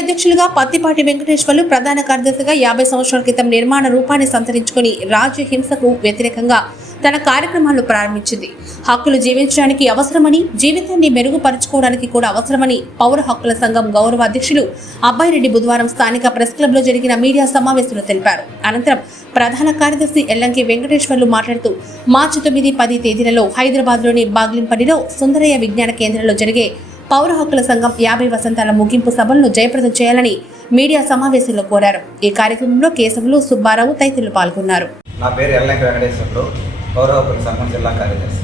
అధ్యక్షులుగా పత్తిపాటి వెంకటేశ్వర్లు ప్రధాన కార్యదర్శిగా యాభై సంవత్సరాల క్రితం నిర్మాణ రూపాన్ని సంతరించుకుని రాజ్య హింసకు వ్యతిరేకంగా తన కార్యక్రమాలు ప్రారంభించింది. హక్కులు జీవించడానికి అవసరమని జీవితాన్ని మెరుగుపరుచుకోవడానికి కూడా అవసరమని పౌర హక్కుల సంఘం గౌరవ అధ్యక్షులు అబ్బాయిరెడ్డి బుధవారం స్థానిక ప్రెస్ క్లబ్లో జరిగిన మీడియా సమావేశంలో తెలిపారు. అనంతరం ప్రధాన కార్యదర్శి ఎల్లంకి వెంకటేశ్వర్లు మాట్లాడుతూ మార్చి తొమ్మిది పది తేదీలలో హైదరాబాద్లోని బాగ్లింపల్లిలో సుందరయ్య విజ్ఞాన కేంద్రంలో జరిగే పౌర హక్కుల సంఘం యాభై వసంతాల ముగింపు సభలను జయప్రదం చేయాలని మీడియా సమావేశంలో కోరారు. ఈ కార్యక్రమంలో కేశవులు సుబ్బారావు తదితరులు పాల్గొన్నారు. నా పేరు ఎల్లంకి వెంకటేశ్వరుడు పౌర హక్కుల సంఘం జిల్లా కార్యదర్శి.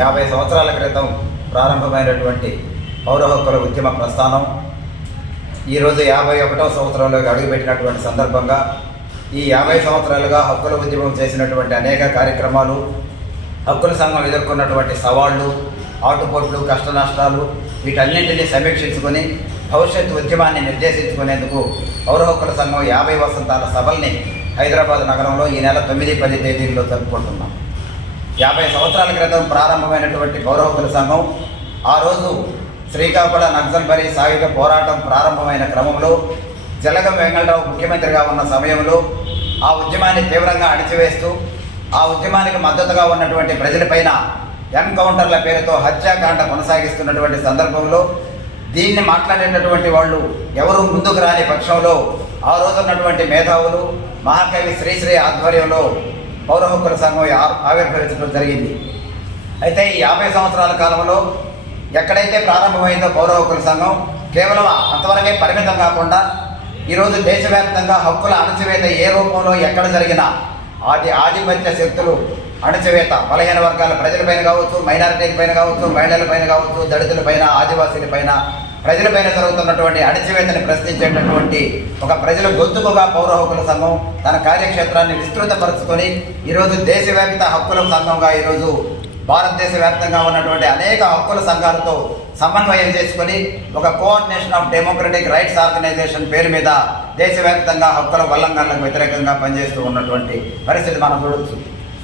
యాభై సంవత్సరాల క్రితం ప్రారంభమైనటువంటి పౌర హక్కుల ఉద్యమ ప్రస్థానం ఈరోజు యాభై ఒకటవ సంవత్సరంలోకి అడుగుపెట్టినటువంటి సందర్భంగా ఈ యాభై సంవత్సరాలుగా హక్కుల ఉద్యమం చేసినటువంటి అనేక కార్యక్రమాలు హక్కుల సంఘం ఎదుర్కొన్నటువంటి సవాళ్ళు ఆటుపోట్లు కష్ట నష్టాలు వీటన్నింటినీ సమీక్షించుకొని భవిష్యత్ ఉద్యమాన్ని నిర్దేశించుకునేందుకు పౌరహక్కుల సంఘం యాభై వసంతాల సభల్ని హైదరాబాద్ నగరంలో ఈ నెల తొమ్మిది పది తేదీల్లో జరుపుకుంటున్నాం. యాభై సంవత్సరాల క్రితం ప్రారంభమైనటువంటి పౌరహక్కుల సంఘం ఆ రోజు శ్రీకాకుళ నక్సల్బరీ సాయుధ పోరాటం ప్రారంభమైన క్రమంలో జలగం వెంకటరావు ముఖ్యమంత్రిగా ఉన్న సమయంలో ఆ ఉద్యమాన్ని తీవ్రంగా అణిచివేస్తూ ఆ ఉద్యమానికి మద్దతుగా ఉన్నటువంటి ప్రజలపైన ఎన్కౌంటర్ల పేరుతో హత్యాకాండ కొనసాగిస్తున్నటువంటి సందర్భంలో దీన్ని మాట్లాడేటటువంటి వాళ్ళు ఎవరు ముందుకు రాని పక్షంలో ఆ రోజు ఉన్నటువంటి మేధావులు మహాకవి శ్రీశ్రీ ఆధ్వర్యంలో పౌర హక్కుల సంఘం ఆవిర్భవించడం జరిగింది. అయితే ఈ యాభై సంవత్సరాల కాలంలో ఎక్కడైతే ప్రారంభమైందో పౌర హక్కుల సంఘం కేవలం అంతవరకే పరిమితం కాకుండా ఈరోజు దేశవ్యాప్తంగా హక్కుల అణచివేత ఏ రూపంలో ఎక్కడ జరిగినా ఆది ఆధిపత్య శక్తులు అణచివేత బలహీన వర్గాల ప్రజలపైన కావచ్చు మైనారిటీల పైన కావచ్చు మహిళల పైన కావచ్చు దళితుల పైన ఆదివాసీల పైన ప్రజలపైన జరుగుతున్నటువంటి అణచివేతని ప్రశ్నించేటటువంటి ఒక ప్రజల గొంతుకుగా పౌర హక్కుల సంఘం తన కార్యక్షేత్రాన్ని విస్తృతపరుచుకొని ఈరోజు దేశవ్యాప్త హక్కుల సంఘంగా ఈరోజు భారతదేశ వ్యాప్తంగా ఉన్నటువంటి అనేక హక్కుల సంఘాలతో సమన్వయం చేసుకొని ఒక coordination of democratic rights organization పేరు మీద దేశవ్యాప్తంగా హక్కుల ఉల్లంఘనలకు వ్యతిరేకంగా పనిచేస్తూ ఉన్నటువంటి పరిస్థితి మనం చూడవచ్చు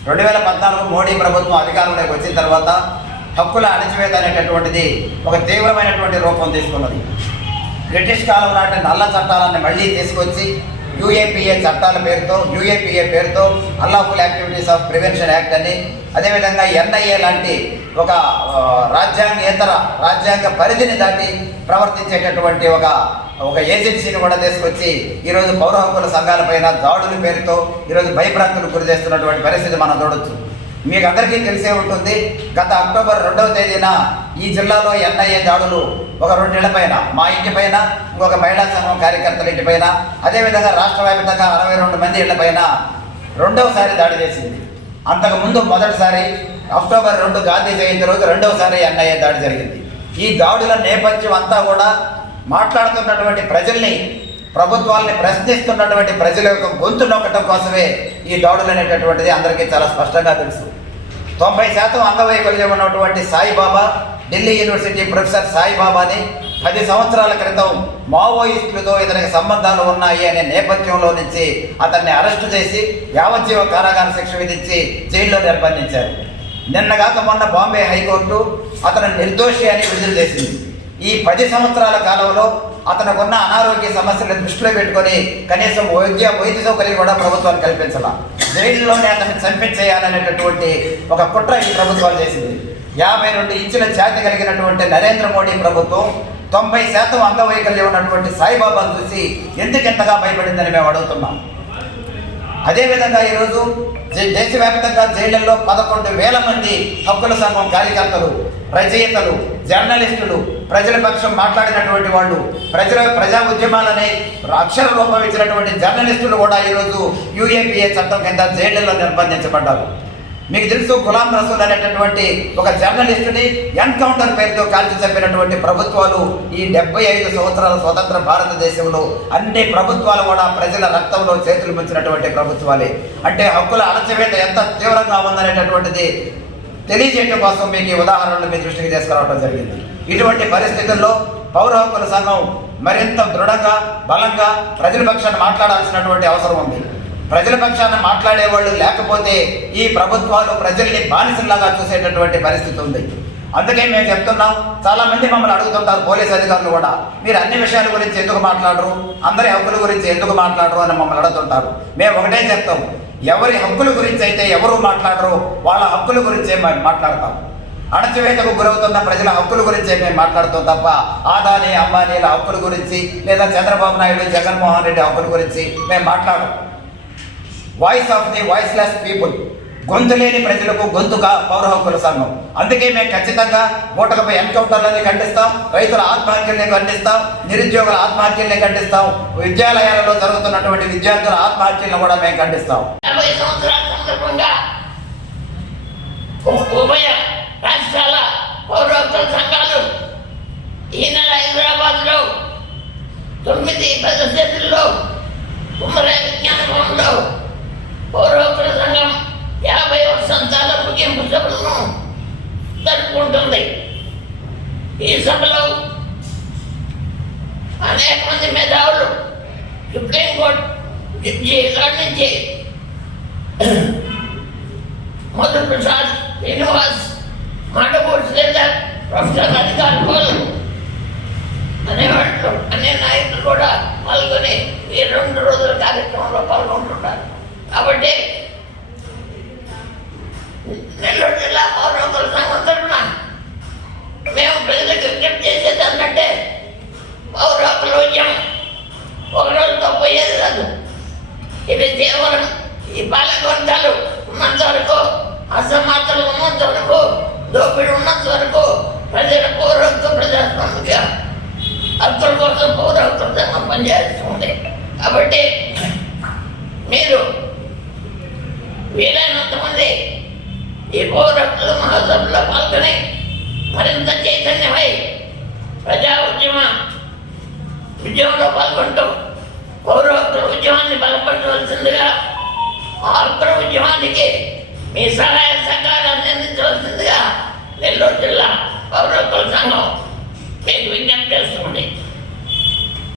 రెండు వేల పద్నాలుగు మోడీ ప్రభుత్వం అధికారంలోకి వచ్చిన తర్వాత హక్కుల అణచివేత అనేటటువంటిది ఒక తీవ్రమైనటువంటి రూపం తీసుకున్నది. బ్రిటిష్ కాలం నాటి నల్ల చట్టాలను మళ్ళీ తీసుకొచ్చి యూఏపీఏ చట్టాల పేరుతో యూఏపీఏ పేరుతో unlawful activities of prevention act అని అదేవిధంగా ఎన్ఐఏ లాంటి ఒక రాజ్యాంగేతర రాజ్యాంగ పరిధిని దాటి ప్రవర్తించేటటువంటి ఒక ఒక ఏజెన్సీని కూడా తీసుకొచ్చి ఈరోజు పౌర హక్కుల సంఘాలపైన దాడుల పేరుతో ఈరోజు భయప్రాంతులు గురి చేస్తున్నటువంటి పరిస్థితి మనం చూడొచ్చు. మీకు అందరికీ తెలిసే ఉంటుంది గత అక్టోబర్ రెండవ తేదీన ఈ జిల్లాలో ఎన్ఐఏ దాడులు ఒక రెండేళ్ళ పైన మా ఇంటి పైన ఇంకొక మహిళా సంఘం కార్యకర్తల ఇంటి పైన అదేవిధంగా రాష్ట్ర వ్యాప్తంగా అరవై రెండు మంది ఇళ్ళ పైన రెండవసారి దాడి చేసింది. అంతకుముందు మొదటిసారి అక్టోబర్ రెండు గాంధీ జయంతి రోజు రెండవసారి ఎన్ఐఏ దాడి జరిగింది. ఈ దాడుల నేపథ్యం అంతా కూడా మాట్లాడుతున్నటువంటి ప్రజల్ని ప్రభుత్వాల్ని ప్రశ్నిస్తున్నటువంటి ప్రజల యొక్క గొంతు నొక్కటం కోసమే ఈ దాడులు అనేటటువంటిది అందరికీ చాలా స్పష్టంగా తెలుసు. తొంభై శాతం అంగవైకల్యం ఉన్నటువంటి సాయిబాబా ఢిల్లీ యూనివర్సిటీ ప్రొఫెసర్ సాయిబాబాని పది సంవత్సరాల క్రితం మావోయిస్టులతో ఇతనికి సంబంధాలు ఉన్నాయి అనే నేపథ్యంలో నుంచి అతన్ని అరెస్టు చేసి యావజ్జీవ కారాగార శిక్ష విధించి జైల్లో నిర్బంధించారు. నిన్నగాక మొన్న బాంబే హైకోర్టు అతను నిర్దోషి అని విడుదల చేసింది. ఈ పది సంవత్సరాల కాలంలో అతనికి ఉన్న అనారోగ్య సమస్యలను దృష్టిలో పెట్టుకొని కనీసం వైద్య వైద్య సౌకర్యం కూడా ప్రభుత్వాలు కల్పించాల? జైలులోనే అతన్ని చంపించేయాలనేటటువంటి ఒక కుట్ర ఈ ప్రభుత్వాలు చేసింది. యాభై రెండు ఇంచుల ఛాతి కలిగినటువంటి నరేంద్ర మోడీ ప్రభుత్వం తొంభై శాతం అంగవైకల్యం ఉన్నటువంటి సాయిబాబాను చూసి ఎందుకు ఎంతగా భయపడిందని మేము అడుగుతున్నాం. అదేవిధంగా ఈరోజు దేశవ్యాప్తంగా జైళ్ళలో పదకొండు వేల మంది హక్కుల సంఘం కార్యకర్తలు రచయితలు జర్నలిస్టులు ప్రజల పక్షం మాట్లాడినటువంటి వాళ్ళు ప్రజల ప్రజా ఉద్యమాలని అక్షర రూపం ఇచ్చినటువంటి జర్నలిస్టులు కూడా ఈరోజు యూఏపీఏ చట్టం కింద జైళ్ళలో నిర్బంధించబడ్డారు. మీకు తెలుసు గులాం రసూల్ అనేటటువంటి ఒక జర్నలిస్టుని ఎన్కౌంటర్ పేరుతో కాల్చి చంపినటువంటి ప్రభుత్వాలు ఈ డెబ్బై ఐదు సంవత్సరాల స్వతంత్ర భారతదేశంలో అన్ని ప్రభుత్వాలు కూడా ప్రజల రక్తంలో చేతులు ముంచినటువంటి ప్రభుత్వాలే. అంటే హక్కుల అణచివేత ఎంత తీవ్రంగా ఉందనేటటువంటిది తెలియజేయడం కోసం మీకు ఈ ఉదాహరణలు మీ దృష్టికి తీసుకురావడం జరిగింది. ఇటువంటి పరిస్థితుల్లో పౌర హక్కుల సంఘం మరింత దృఢంగా బలంగా ప్రజల పక్షాన్ని మాట్లాడాల్సినటువంటి అవసరం ఉంది. ప్రజల పక్షాన మాట్లాడేవాళ్ళు లేకపోతే ఈ ప్రభుత్వాలు ప్రజల్ని బానిసలాగా చూసేటటువంటి పరిస్థితి ఉంది. అందుకే మేము చెప్తున్నాం చాలా మంది మమ్మల్ని అడుగుతుంటారు పోలీస్ అధికారులు కూడా మీరు అన్ని విషయాల గురించి ఎందుకు మాట్లాడరు? అందరి హక్కుల గురించి ఎందుకు మాట్లాడరు? అని మమ్మల్ని అడుగుతుంటారు. మేము ఒకటే చెప్తాం ఎవరి హక్కుల గురించి అయితే ఎవరు మాట్లాడరు వాళ్ళ హక్కుల గురించే మేము మాట్లాడతాం. అణచివేతకు గురవుతున్న ప్రజల హక్కుల గురించే మేము మాట్లాడుతాం తప్ప ఆదాని అంబానీల హక్కుల గురించి లేదా చంద్రబాబు నాయుడు జగన్మోహన్ రెడ్డి హక్కుల గురించి మేము మాట్లాడము. Voice of the voiceless people గొంతు లేని ప్రజలకు గొంతుగా పౌర హక్కుల సంఘం అందుకే మేము ఖచ్చితంగా ఓటలపై ఎన్కౌంటర్లని ఖండిస్తాం రైతుల ఆత్మహత్యల్ని ఖండిస్తాం నిరుద్యోగుల ఆత్మహత్యల్ని ఖండిస్తాం విద్యాలయాలలో జరుగుతున్నటువంటి విద్యార్థుల ఆత్మహత్యలను కూడా మేము ఖండిస్తాం యాభై సంవత్సరాల సందర్భంగా ఉ- ఉభయ రాష్ట్రాల పౌర హక్కుల సంఘాలు ఈ నెల హైదరాబాద్లో తొమ్మిది పరిస్థితుల్లో ఉమ్మడి విజ్ఞాన భవన్లో పౌర హక్కుల సంఘం యాభై వసంతాల ముగింపు సభలను జరుపుకుంటుంది ఈ సభలో అనేక మంది మేధావులు సుప్రీంకోర్టు ఇక్కడి నుంచి మధు ప్రసాద్ శ్రీనివాస్ మాటపూడి శ్రీధర్ ప్రొఫెసర్ అధికారులు అనేవాళ్ళు అనే నాయకులు కూడా పాల్గొని ఈ రెండు రోజుల కార్యక్రమంలో పాల్గొంటుంటారు. కాబట్టి నెల్లూరు జిల్లా పౌరకుల సంఘం తరఫున మేము ప్రజలకు విజ్ఞప్తి చేసేది అన్నట్టే పౌర హక్కుల ఉద్యమం ఒక రోజుతో పోయేది కాదు ఇది కేవలం ఈ పాలక వర్గాలు ఉన్నంత వరకు అసమానతలు ఉన్నంత వరకు దోపిడి ఉన్నంత వరకు ప్రజల పౌరత్వ ప్రజాస్వామిక హక్కుల కోసం పౌరత్వ పనిచేస్తుంది. కాబట్టి మీరు వీలైనంత మంది ఈ పౌరత్వ మహాసభలో పాల్గొని మరింత చైతన్యమై ప్రజా ఉద్యమ ఉద్యమంలో పాల్గొంటూ అందించవలసిందిగా ఆంధ్ర ఉద్యమానికి మీ సహాయ సహకారాన్ని అందించవలసిందిగా నెల్లూరు జిల్లా పౌరకుల సంఘం